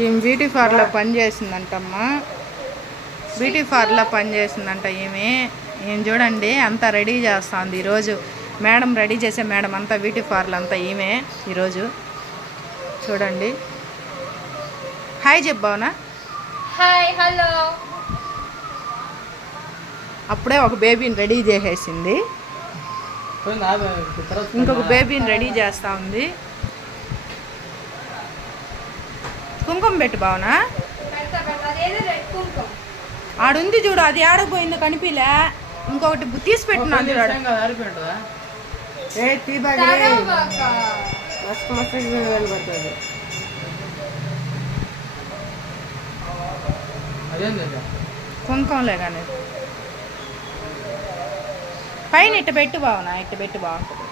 ఈమె beauty parlour పని చేసిందంటమ్మా. Beauty parlour పని చేసిందంట ఈమె. చూడండి అంతా రెడీ చేస్తుంది ఈరోజు. మేడం రెడీ చేసే మేడం అంతా బ్యూటీ పార్లర్ అంతా ఈమె ఈరోజు. చూడండి. హాయ్ చెప్పావునా. Hi hello. అప్పుడే ఒక బేబీని రెడీ చేసేసింది. ఇంకొక బేబీని రెడీ చేస్తూ ఉంది. కుంకుమ పెట్టు బావునా. ఆడుంది చూడు, అది ఆడపోయిందో కనిపిలే. ఇంకొకటి తీసి పెట్టినాను చూడు. కుంకుమలే కానీ పైన ఇట్ట పెట్టు బావునా, ఇట్ట పెట్టు బాగుంటుంది.